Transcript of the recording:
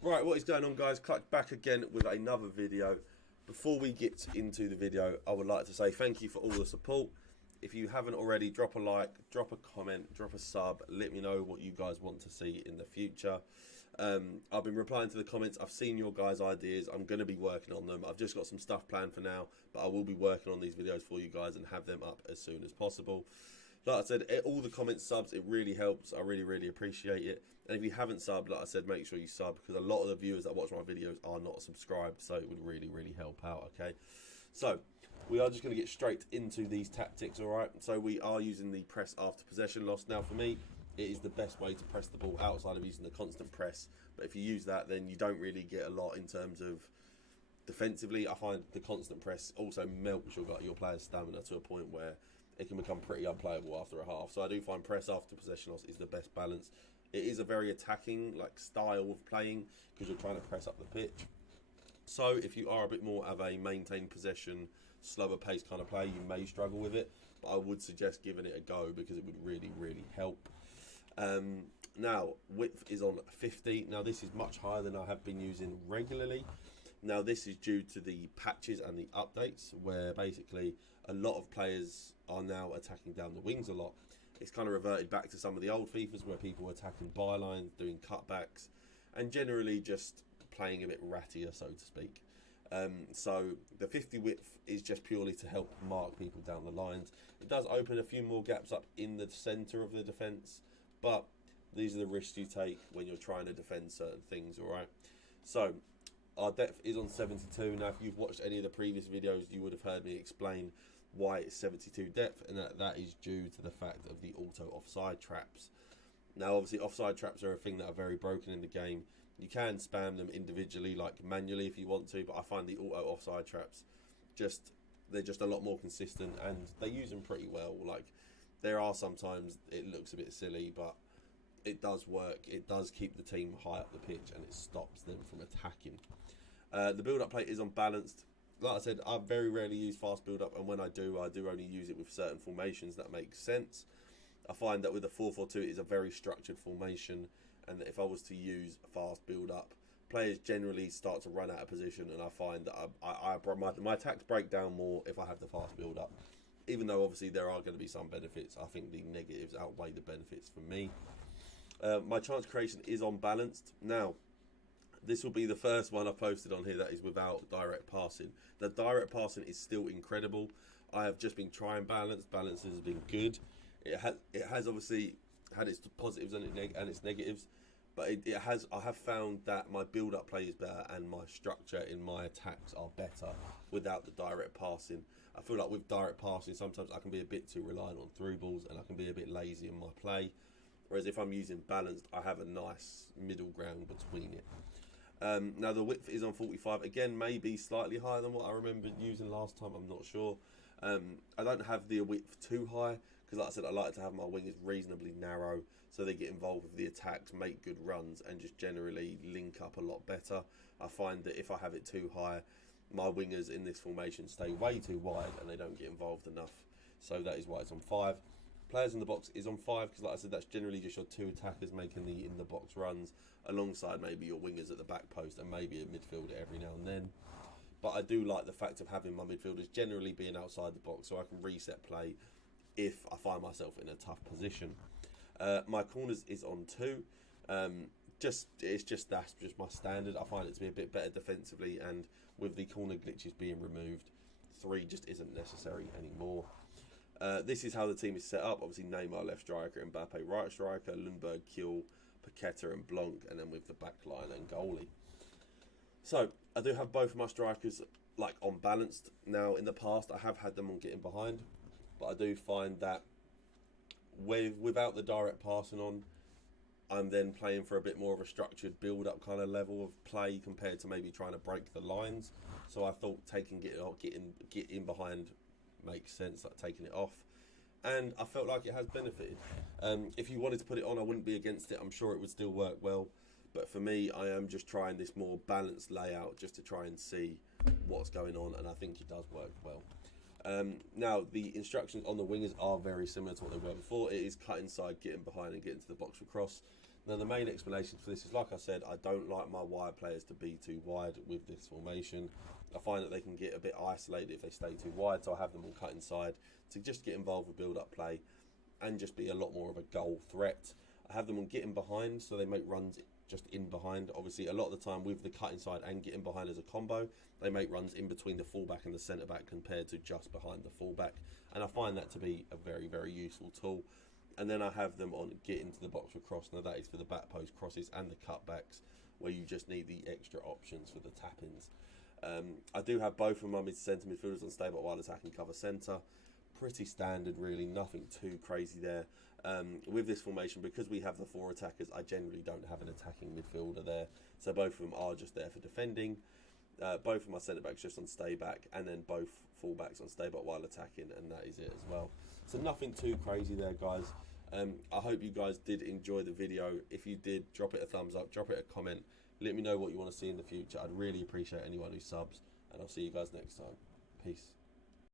Right, what is going on, guys? Clutch back again with another video. Before we get into the video, I would like to say thank you for all the support. If you haven't already, drop a like, drop a comment, drop a sub. Let me know what you guys want to see in the future. I've been replying to the comments. I've seen your guys' ideas. I'm going to be working on them. I've just got some stuff planned for now, but I will be working on these videos for you guys and have them up as soon as possible. Like I said, all the comments, subs, it really helps. I really appreciate it. And if you haven't subbed, like I said, make sure you sub, because a lot of the viewers that watch my videos are not subscribed, so it would really help out, okay? So, we are just going to get straight into these tactics, alright? So, we are using the press after possession loss. Now, for me, it is the best way to press the ball outside of using the constant press. But if you use that, then you don't really get a lot in terms of defensively. I find the constant press also melts your player's stamina to a point where it can become pretty unplayable after a half. So I do find press after possession loss is the best balance. It is a very attacking style of playing because you're trying to press up the pitch. So if you are a bit more of a maintain possession, slower pace kind of player, you may struggle with it. But I would suggest giving it a go because it would really help. Now, width is on 50. Now, this is much higher than I have been using regularly. Now, this is due to the patches and the updates, where basically a lot of players are now attacking down the wings a lot. It's kind of reverted back to some of the old Fifas where people were attacking bylines, doing cutbacks, and generally just playing a bit rattier, so to speak. So the 50 width is just purely to help mark people down the lines. It does open a few more gaps up in the centre of the defence, but these are the risks you take when you're trying to defend certain things, alright? So our depth is on 72. Now, if you've watched any of the previous videos, you would have heard me explain why it's 72 depth, and that is due to the fact of the auto offside traps. Now, obviously, offside traps are a thing that are very broken in the game. You can spam them individually, like manually, if you want to, but I find the auto offside traps they're just a lot more consistent, and they use them pretty well. Like, there are sometimes it looks a bit silly, but it does work. It does keep the team high up the pitch, and it stops them from attacking. The build-up play is unbalanced. Like I said, I very rarely use fast build-up, and when I do only use it with certain formations that make sense. I find that with the 4-4-2, it is a very structured formation, and that if I was to use fast build-up, players generally start to run out of position, and I find that my attacks break down more if I have the fast build-up. Even though obviously there are going to be some benefits, I think the negatives outweigh the benefits for me. My chance creation is unbalanced. Now, this will be the first one I've posted on here that is without direct passing. The direct passing is still incredible. I have just been trying balance. Balance has been good. It has obviously had its positives and its negatives, but I have found that my build-up play is better and my structure in my attacks are better without the direct passing. I feel like with direct passing, sometimes I can be a bit too reliant on through balls and I can be a bit lazy in my play. Whereas if I'm using balanced, I have a nice middle ground between it. Now the width is on 45. Again, maybe slightly higher than what I remember using last time. I'm not sure. I don't have the width too high because, like I said, I like to have my wingers reasonably narrow so they get involved with the attacks, make good runs, and just generally link up a lot better. I find that if I have it too high, my wingers in this formation stay way too wide and they don't get involved enough. So that is why it's on 5. Players in the box is on 5 because, like I said, that's generally just your 2 attackers making the in the box runs alongside maybe your wingers at the back post and maybe a midfielder every now and then. But I do like the fact of having my midfielders generally being outside the box so I can reset play if I find myself in a tough position. My corners is on 2. That's just my standard. I find it to be a bit better defensively, and with the corner glitches being removed, 3 just isn't necessary anymore. This is how the team is set up. Obviously, Neymar left striker, Mbappe right striker, Lundberg, Kiel, Paqueta and Blanc, and then with the back line and goalie. So, I do have both of my strikers unbalanced. Now, in the past, I have had them on getting behind, but I do find that without the direct passing on, I'm then playing for a bit more of a structured build-up kind of level of play compared to maybe trying to break the lines. So I thought get in behind makes sense, like taking it off, and I felt like it has benefited. If you wanted to put it on, I wouldn't be against it. I'm sure it would still work well, but for me, I am just trying this more balanced layout just to try and see what's going on, and I think it does work well. Now, the instructions on the wingers are very similar to what they were before. It is cut inside, getting behind and getting to the box for cross. Now the main explanation for this is, like I said, I don't like my wide players to be too wide with this formation. I find that they can get a bit isolated if they stay too wide, so I have them all cut inside to just get involved with build-up play and just be a lot more of a goal threat. I have them on getting behind, so they make runs just in behind. Obviously, a lot of the time with the cut inside and getting behind as a combo, they make runs in between the fullback and the centre-back compared to just behind the fullback. And I find that to be a very, very useful tool. And then I have them on get into the box for cross. Now that is for the back post crosses and the cutbacks, where you just need the extra options for the tap-ins. I do have both of my mid-centre midfielders on stay but while attacking cover centre. Pretty standard really, nothing too crazy there. With this formation, because we have the 4 attackers, I generally don't have an attacking midfielder there. So both of them are just there for defending. Both of my centre-backs just on stay back, and then both full-backs on stay but while attacking, and that is it as well. So nothing too crazy there, guys. I hope you guys did enjoy the video. If you did, drop it a thumbs up, drop it a comment. Let me know what you want to see in the future. I'd really appreciate anyone who subs, and I'll see you guys next time. Peace.